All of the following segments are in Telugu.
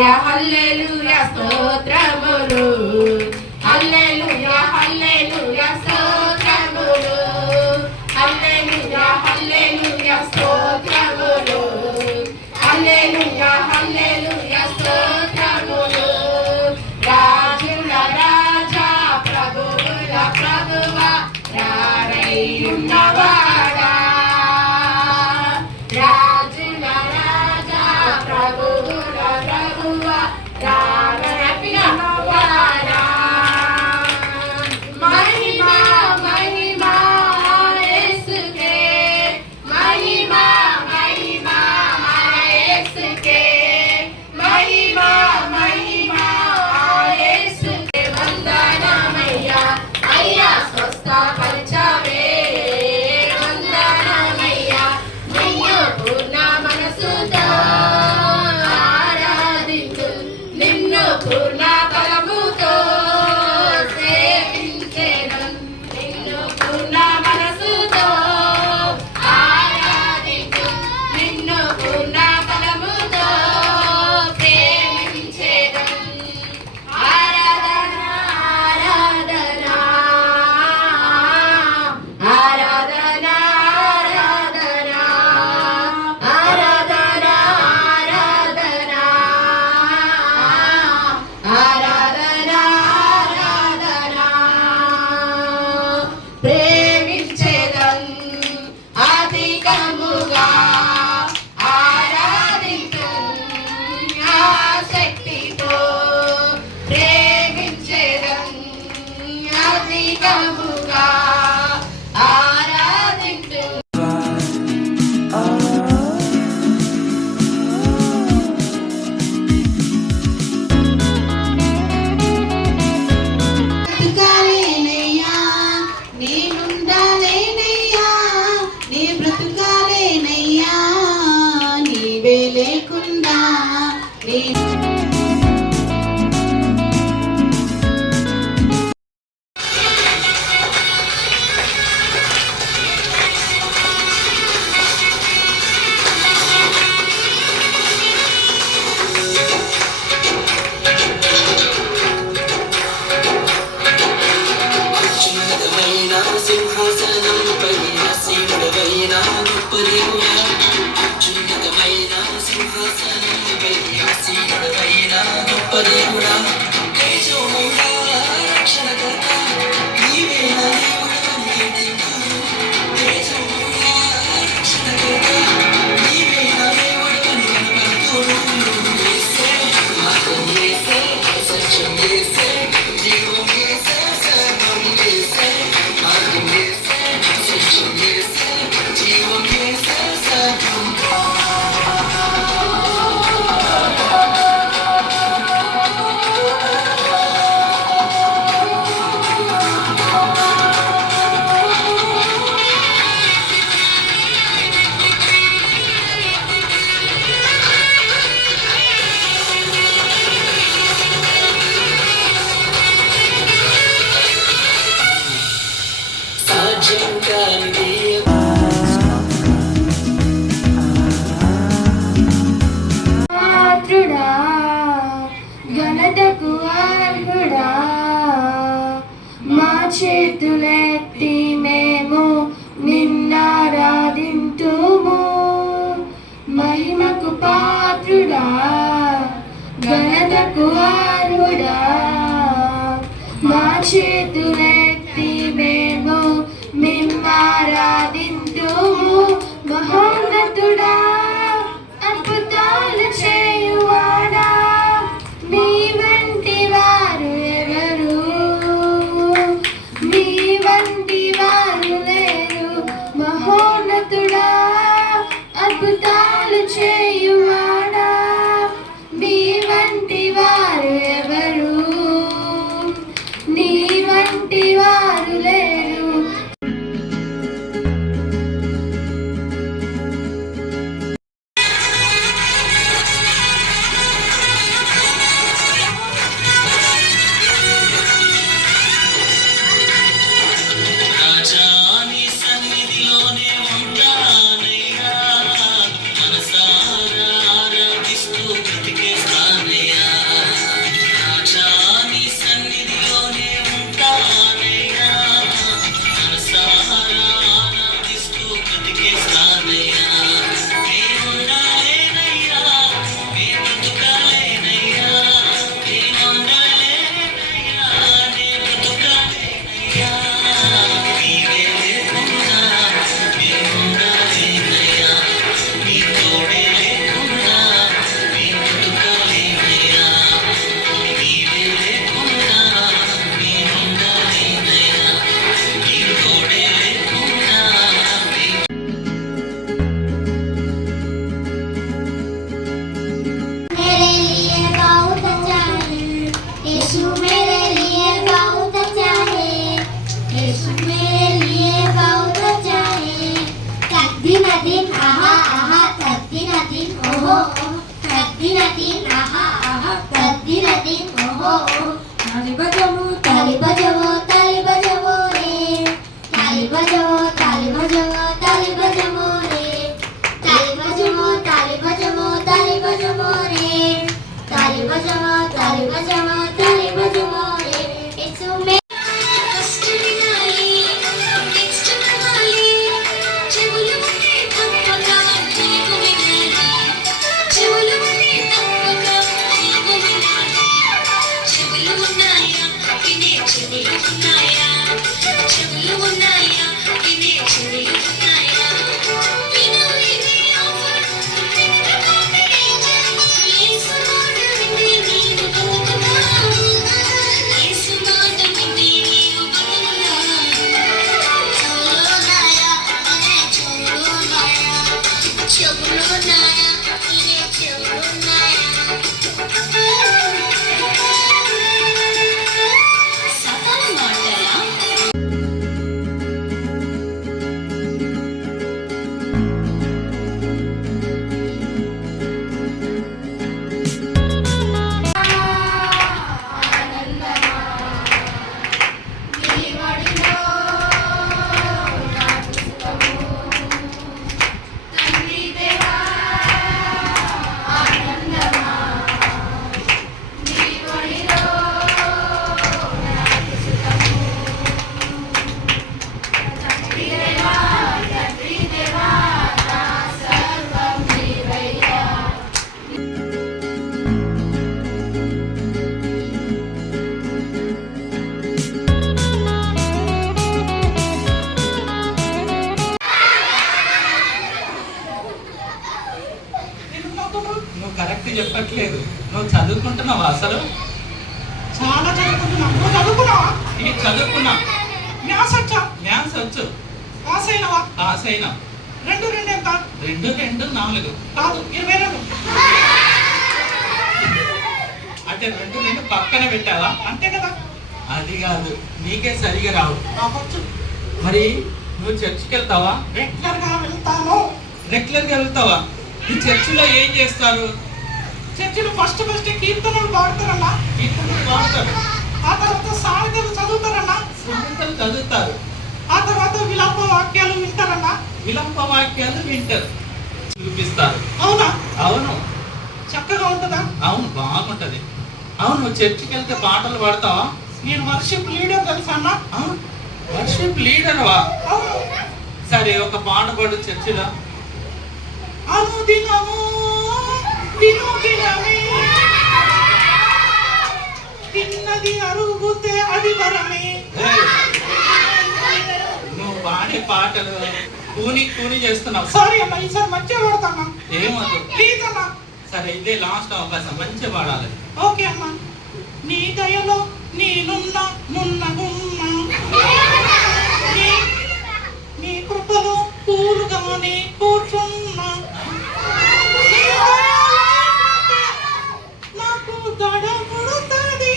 హల్లెలూయా హల్లెలూయా స్తోత్రములు హల్లెలూయా హల్లెలూయా స్తోత్రములు హల్లెలూయా హల్లెలూయా స్తోత్రములు హల్లెలూయా హల్లెలూయా స్తోత్రములు రాజుల రాజా ప్రభువుల ప్రభువా రారయ్యున్నవాడా రాజుల రాజా ప్రభువుల ప్రభువా రారయ్యున్నవాడా మహిమా మహిమా యేసుకే మహిమా మహిమా యేసుకే మహిమా మహిమా యేసుకే వందనమయ్యా అయ్యా స్వస్థపరచవే వందనమయ్యా నిన్ను పూర్ణ మనసుతో ఆరాధించు నిన్ను పూర్ణ బలముతో సేవించెదను నిన్ను పూర్ణ మనసుతో ఆరాధించు నిన్ను పూర్ణ బలముతో ప్రేమించెదను ఆరాధన ఆరాధన ఆరాధన ఆరాధన ఆరాధన ఆరాధన ఆరాధన ప్రేమించెదను అధికముగా ఆరాధింతును ఆసక్తితో ప్రేమించెదను అధికముగా ఆరాధింతును బ్రతుకాలేనయ్యా నేనుండాలేనయ్యా నీ బ్రతుకాలేనయ్యా నీవే లేకుండా నీ చిన్నదమైన సింహాసనంపై ఆసీనుడవైన గొప్ప దేవుడా చిన్నదమైన సింహాసనంపై ఆసీనుడవైన గొప్ప దేవుడా తేజోమయుడా రక్షణకర్త నీవే నా దేవుడవని కీర్తింతును తేజోమయుడా రక్షణకర్త నీవే నా దేవుడవని కనపడుతును యేసే మార్గం యేసే సత్యం యేసే జీవం యేసే సర్వం యేసే మార్గం యేసే సత్యం యేసే జీవం యేసే సర్వం సాధ్యం కానిది పాత్రుడా ఘనతకు అర్హుడా మా చేతులెత్తి మేము నిన్నారాధింతుము మహిమకు పాత్రుడా ఘనతకు అర్హుడా మా చేతులెత్తి మేము నిన్నారాధింతుము మహోన్నతుడా అద్భుతాలు చేయువాడా మీ వంటి వారు ఎవరు మీ వంటి వారు లేరు మహోన్నతుడా అద్భుతాలు చేయువాడా మీ వంటి వారు ఎవరు నీ వంటి తోడే లేకుండా मेरे लिए बहुत अच्छा है यीशु मेरे लिए बहुत अच्छा है यीशु मेरे लिए बहुत अच्छा है तकदीन दिन आहा आहा तकदीन दिन ओहो तकदीन दिन आहा आहा तकदीन दिन ओहो ताली बजाओ ताली बजाओ ताली बजाओ रे ताली बजाओ ताली बजाओ ताली बजाओ रे ताली बजाओ ताली बजाओ ताली बजाओ रे ताली बजाओ ताली बजाओ ताली बजाओ रे यीशु में फर्स्ट विनाली नेक्स्ट विनाली చెవులు ఉంటే తప్పక నీకు వినాలి చెవులు ఉంటే తప్పక నీకు వినాలి చెవులు ఉన్నాయా వినే చెవులు ఉన్నాయా చెవులు ఉన్నాయా వినే చెవులు ఉన్నాయా విను వినే ఆఫర్ వింటే కాంబినేషన్ యేసు మాట విని నీవు బతుకుతావు యేసు మాట విని నీవు బతుకుతావు చెవులున్నాయా వినే చెవులున్నాయా చెవులున్నాయా వినే చెవులున్నాయా సకల మాటల నువ్వు కరెక్ట్ చెప్పట్లేదు. నువ్వు చదువుకుంటున్నావా అసలు? చాలా చదువుకుంటున్నా. నువ్వు చదువుకున్నావా? నేను చదువుకున్నా. మ్యాథ్స్ వచ్చా? మ్యాథ్స్ వచ్చు. పాస్ అయినవా? పాస్ అయినా. 2 2 ఎంత? 2 2 4 కాదు 22. అంటే 2 2 పక్కన పెట్టావా? అంతే కదా. అది కాదు, నీకే సరిగా రావు. నాకొచ్చు. మరి నువ్వు చర్చికి వెళ్తావా? రెగ్యులర్గా వెళ్తాను. రెగ్యులర్గా వెళ్తావా? ఈ చర్చిలో ఏం చేస్తారు? చర్చిలో ఫస్ట్ కీర్తనలు పాడతారన్నా. కీర్తనలు పాడతారు. ఆ తర్వాత సామెతలు చదువుతారన్నా. సామెతలు చదువుతారు. ఆ తర్వాత విలాప వాక్యాలు వింటారన్నా. విలంప వాక్యాలు వింటారు, చూపిస్తారు. అవునా? అవును. చక్కగా ఉంటుందా? అవును, బాగుంటది. అవును, చర్చికి వెళ్తే పాటలు పాడతావా? నేను వర్షిప్ లీడర్ తెలుసా అన్నా? వర్షిప్ లీడర్వా? అవును. సరే, ఒక పాట పాడు చర్చిలో. అనుదినము దినమే తిన్నది అరుగుతే అది వరమే. ఏయ్, నువ్వు పాడే పాటలు కూని చేస్తున్నావు. సారీ అన్న, ఈసారి మంచిగా పాడతాను. ఏమదు, ప్లీజ్ అన్న. సరే, ఇదే లాస్ట్ అవకాశం, మంచిగా పాడాలి. ఓకే అన్న. నీ దయలో నేనున్నా మున్నగున్నా నీ కృపలో పూలుగానే కూర్చున్నా నీ దయలో నాకు దడబుడుతది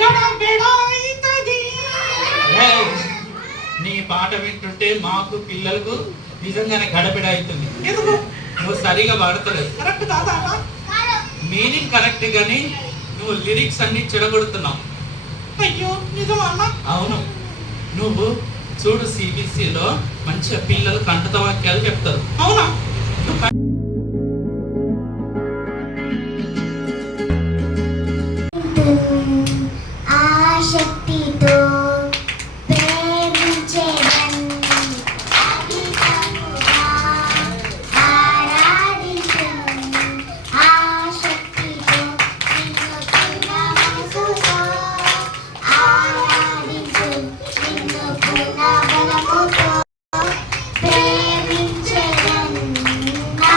గడబిడైతది. ఏయ్, నీ పాట వింటుంటే మాకు పిల్లలకు నిజంగానే గడబిడ అవుతుంది. ఎందుకు? నువ్వు సరిగా పాడతలేదు. కరెక్ట్ కాదా అన్న? మీనింగ్ కరెక్ట్ గానీ నువ్వు లిరిక్స్ అన్ని చెడగొడుతున్నావు. అయ్యో, నిజమా అన్న? అవును. నువ్వు చూడు, సిబిసిలో మంచిగా పిల్లలు కంటత వాక్యాలు చెప్తారు. అవునా? ఆశక్తితో ప్రేమించేదన్ అధికముగా ఆరాధించున్ ఆశక్తితో నిన్ను పూర్ణ మనసుతో ఆరాధించున్ నిన్ను పూర్ణ బలముతో ప్రేమించేదన్ నా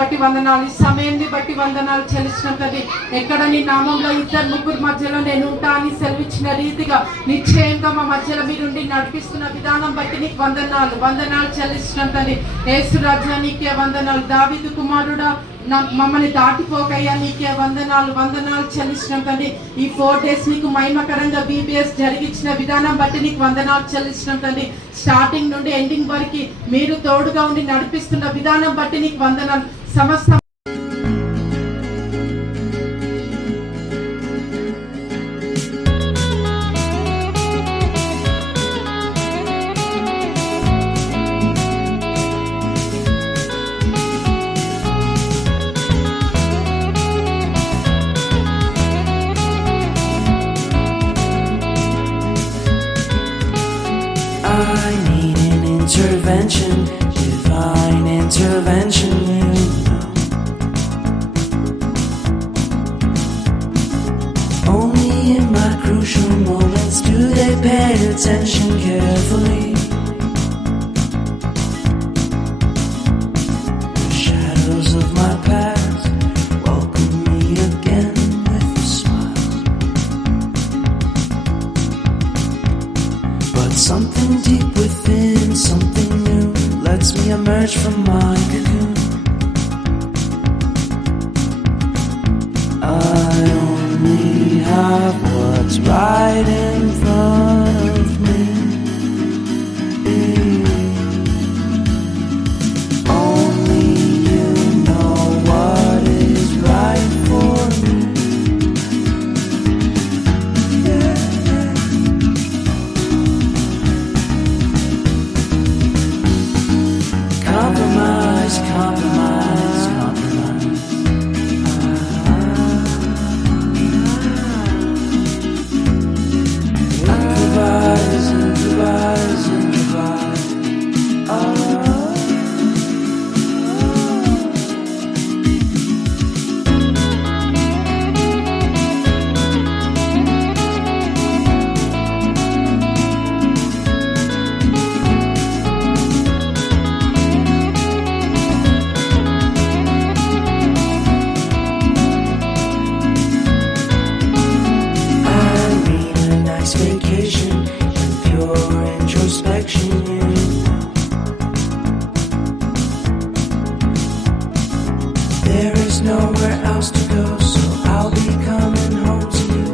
బట్టి వందనాలు, ఈ సమయాన్ని బట్టి వందనాలు చెల్లించిన తండ్రి. ఎక్కడ నీ నామంలో ఇద్దరు ముగ్గురు మధ్యలో నేను ఉంటా అని సెలవిచ్చిన రీతిగా నిశ్చయంగా మా మధ్యలో మీరుండి నడిపిస్తున్న విధానం బట్టి నీకు వందనాలు చెల్లించిన తండ్రి. యేసు రాజా నీకే వందనాలు. దావీదు కుమారుడా మమ్మల్ని దాటిపోకయ్యా నీకే వందనాలు చెల్లించిన తండ్రి. ఈ 4 days నీకు మహిమకరంగా BBS జరిగించిన విధానం బట్టి నీకు వందనాలు చెల్లించిన తండ్రి. స్టార్టింగ్ నుండి ఎండింగ్ వరకు మీరు తోడుగా ఉండి నడిపిస్తున్న విధానం బట్టి నీకు వందనాలు. సమస్త I need an intervention, divine intervention, you know. Only in my crucial moments do they pay attention carefully. The shadows of my past welcome me again with a smile. But something deep within, something new, lets me emerge from my cocoon. I only have what's right in front of me. Only you know what is right for me. Compromise. Improvise. Vacation and pure introspection, you know. There is nowhere else to go, so I'll be coming home to you.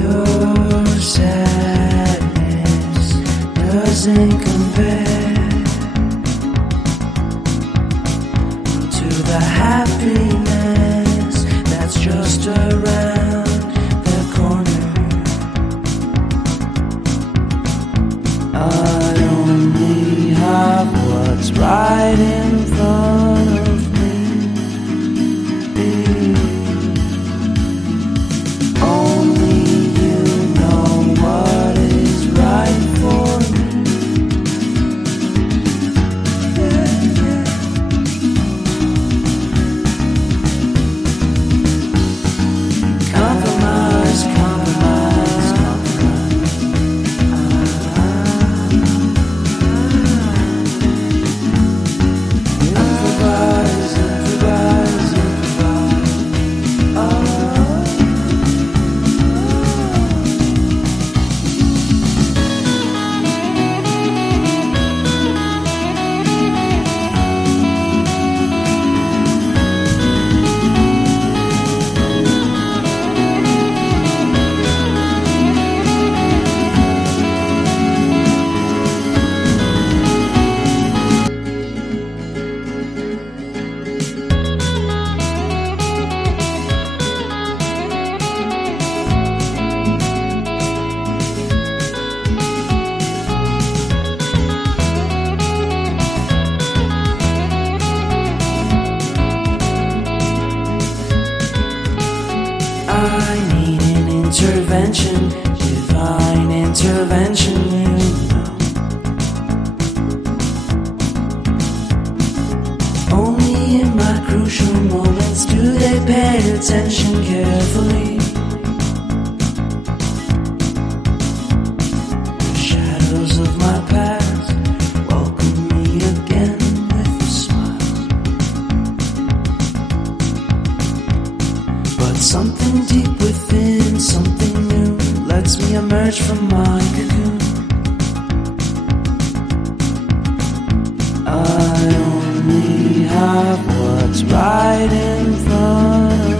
Your sadness doesn't compare to the happiness that's just around the corner. I only have what's right in front of me. Only you know what is right for me. Compromise. I need an intervention, divine intervention, you know. Only in my crucial moments do they pay attention carefully. The shadows of my past Something deep within, something new lets me emerge from my cocoon. I only have what's right in front of me.